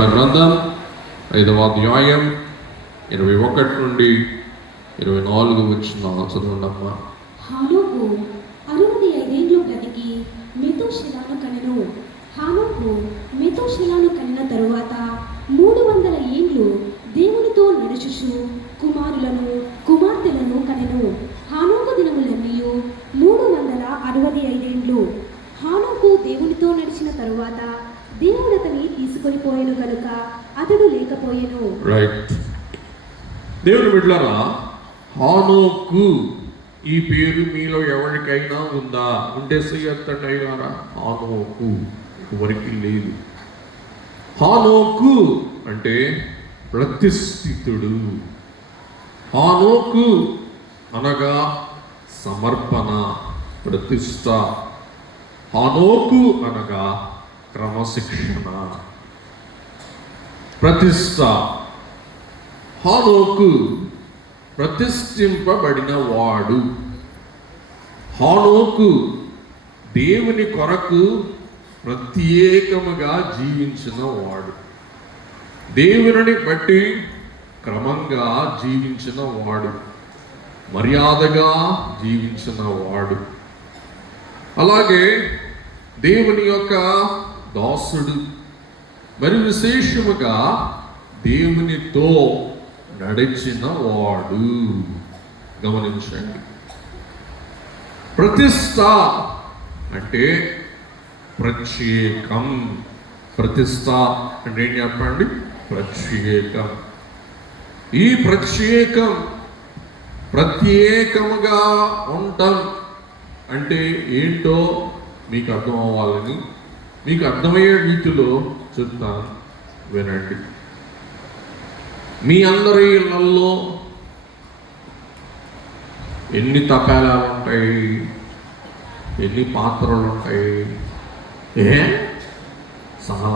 గ్రంథం 5వ అధ్యాయం 21 నుండి 24 వచ్చిన చదవండమ్మా. హానోకు 65 ఏళ్ళు బ్రతికి మెతూషెలను కనెను. హానోకు మెతూషెలను కనిన తరువాత 300 ఏళ్ళు దేవునితో నడుచుచు కుమారులను కుమార్తెలను కనెను. హానోకు దినములన్నీ 365 ఏళ్ళు. హానోకు దేవునితో నడిచిన తరువాత దేవుడు అతని తీసుకొని పోయెను గనుక అతడు లేకపోయెను. రైట్. దేవుని బిడ్డలారా, హానోకు ఈ పేరు మీలో ఎవరికైనా ఉందా? ఉంటే ఎత్తండిగారా. హానోకు ఎవరికి లేదు. హానోకు అంటే ప్రతిష్ఠితుడు. హానోకు అనగా సమర్పణ, ప్రతిష్ట. హానోకు అనగా క్రమశిక్షణ, ప్రతిష్ట. హానోకు ప్రతిష్ఠింపబడిన వాడు. హానోకు దేవుని కొరకు ప్రత్యేకముగా జీవించిన వాడు. దేవుని బట్టి క్రమంగా జీవించిన వాడు, మర్యాదగా జీవించిన వాడు. అలాగే దేవుని యొక్క దాసుడు. మరి విశేషముగా దేవునితో నడిచిన వాడు. గమనించండి. ప్రతిష్ట అంటే ప్రత్యేకం. ప్రతిష్ట అంటే ఏం చెప్పండి? ప్రత్యేకం. ఈ ప్రత్యేకం, ప్రత్యేకముగా ఉండటం అంటే ఏంటో మీకు అర్థం అవ్వాలని, మీకు అర్థమయ్యే రీతిలో చెప్తాను, వినండి. మీ అందరి ఇళ్లలో ఎన్ని తపాలాలు ఉంటాయి? ఎన్ని పాత్రలు ఉంటాయి? చాలా